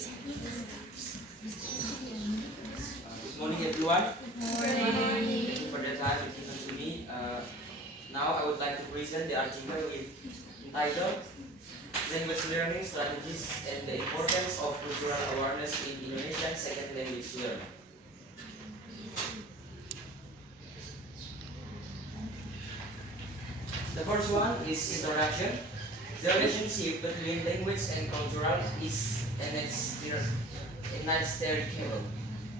Good morning, everyone. Thank you for the time given to me. Now I would like to present the article entitled Language Learning Strategies and the Importance of Cultural Awareness in Indonesian Second Language Learning. The first one is introduction. The relationship between language and cultural is inextricable.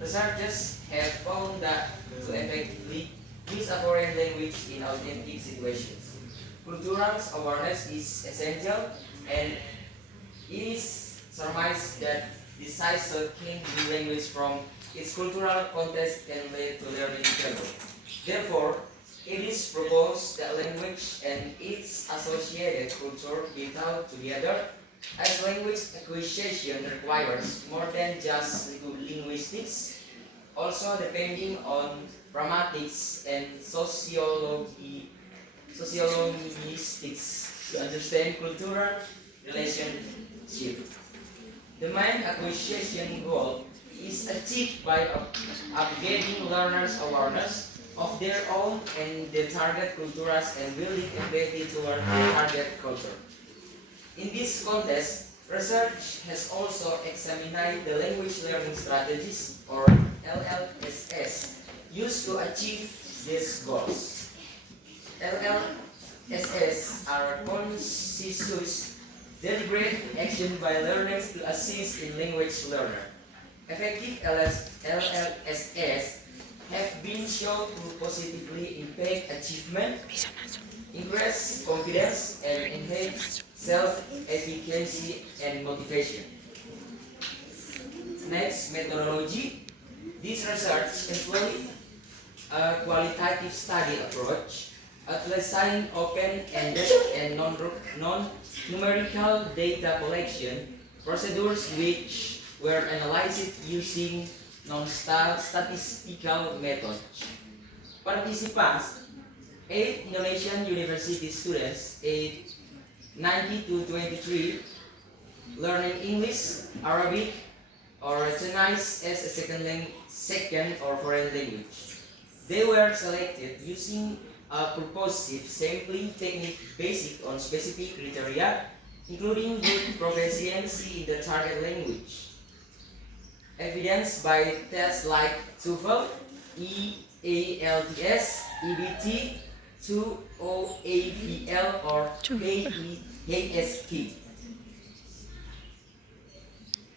Researchers have found that to effectively use a foreign language in authentic situations, cultural awareness is essential, and it is surmised that decising the language from its cultural context can lead to learning failure. Therefore, it is proposed that language and its associated culture be taught together, as language acquisition requires more than just linguistics, also depending on grammatics and sociologistics to understand cultural relationship. The main acquisition goal is achieved by upgrading learners' awareness of their own and the target cultures and building empathy toward the target culture. In this context, research has also examined the language learning strategies, or LLSS, used to achieve these goals. LLSS are conscious, deliberate action by learners to assist in language learner. Effective LLSS have been shown to positively impact achievement, increase confidence, and enhance self-efficacy and motivation. Next, methodology. This research employed a qualitative study approach, utilizing open-ended and non-numerical data collection procedures which were analyzed using non-statistical methods. Participants, 8 Indonesian university students aged 19 to 23, learning English, Arabic, or Chinese as a second or foreign language. They were selected using a purposive sampling technique based on specific criteria, including good proficiency in the target language, evidenced by tests like TOEFL, EALTS, EBT, 2OAVL, or ASK.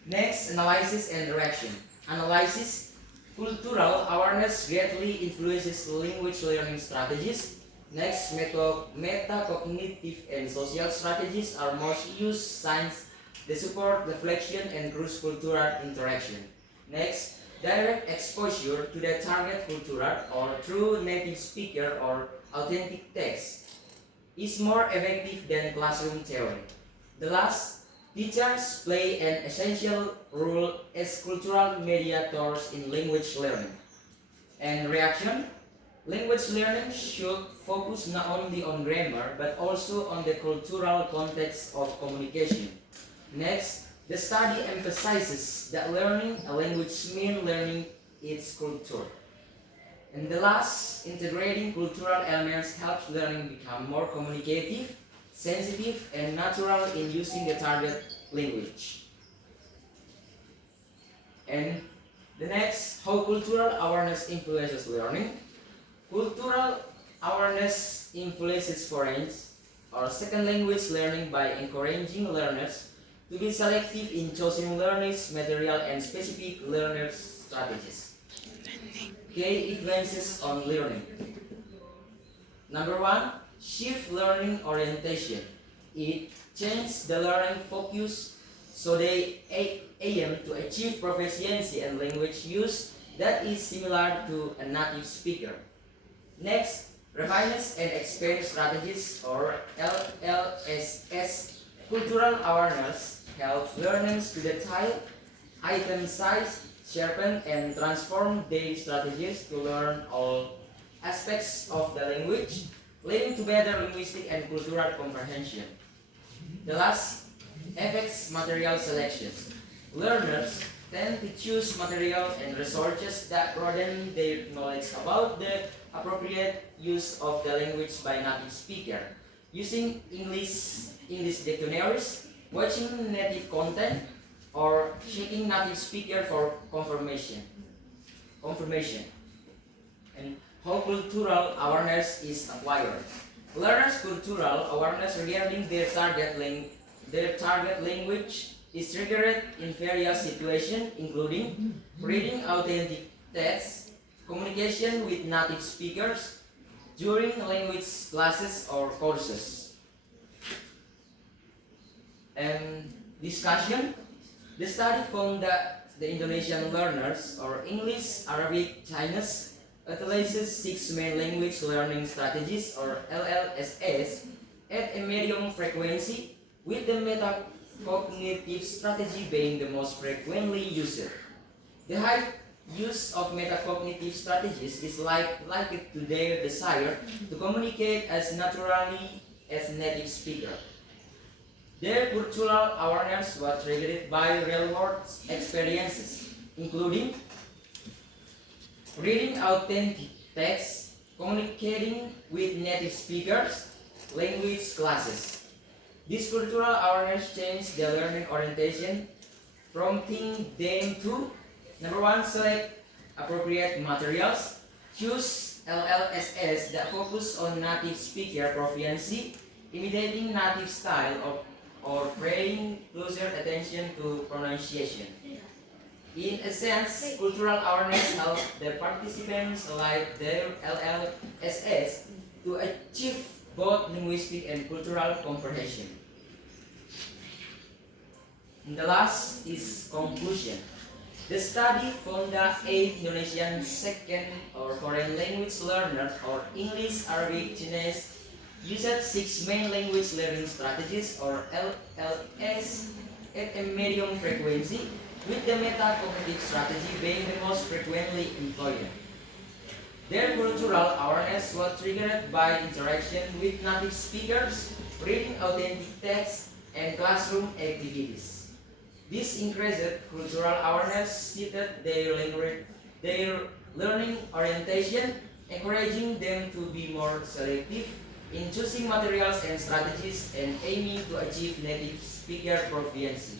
Next, analysis and direction. Analysis. Cultural awareness greatly influences language learning strategies. Next, metacognitive and social strategies are most used since they support reflection and cross-cultural interaction. Next, direct exposure to the target culture or through native speaker or authentic text is more effective than classroom theory. The last, teachers play an essential role as cultural mediators in language learning. And reaction, language learning should focus not only on grammar but also on the cultural context of communication. Next, the study emphasizes that learning a language means learning its culture. And the last, integrating cultural elements helps learning become more communicative, sensitive, and natural in using the target language. And the next, how cultural awareness influences learning. Cultural awareness influences foreign or second language learning by encouraging learners to be selective in choosing learning material and specific learner strategies. Key influences on learning. Number 1, shift learning orientation. It changes the learning focus so they aim to achieve proficiency and language use that is similar to a native speaker. Next, refinement and experience strategies, or LLSS. Cultural awareness helps learners to detail, item size, sharpen, and transform their strategies to learn all aspects of the language, leading to better linguistic and cultural comprehension. The last, effects material selections. Learners tend to choose material and resources that broaden their knowledge about the appropriate use of the language by native speaker. Using English dictionaries, watching native content, or checking native speaker for confirmation. And how cultural awareness is acquired. Learners' cultural awareness regarding their target language is triggered in various situations, including reading authentic texts, communication with native speakers, during language classes or courses. And discussion. The study found that the Indonesian learners, or English, Arabic, Chinese, utilizes 6 main language learning strategies, or LLSS, at a medium frequency, with the metacognitive strategy being the most frequently used. The high use of metacognitive strategies is likely to their desire to communicate as naturally as native speaker. Their cultural awareness was triggered by real-world experiences, including reading authentic texts, communicating with native speakers, language classes. This cultural awareness changed their learning orientation, prompting them to: number 1, select appropriate materials, choose LLSS that focus on native speaker proficiency, imitating native style, or paying closer attention to pronunciation. In a sense, cultural awareness helps the participants like their LLSS to achieve both linguistic and cultural comprehension. And the last is conclusion. The study found that 8 Indonesian second or foreign language learners, or English, Arabic, Chinese, used 6 main language learning strategies, or LLS, at a medium frequency, with the metacognitive strategy being the most frequently employed. Their cultural awareness was triggered by interaction with native speakers, reading authentic texts, and classroom activities. This increased cultural awareness shifted their learning orientation, encouraging them to be more selective in choosing materials and strategies, and aiming to achieve native speaker proficiency.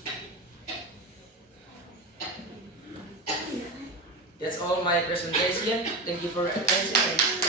That's all my presentation. Thank you for your attention.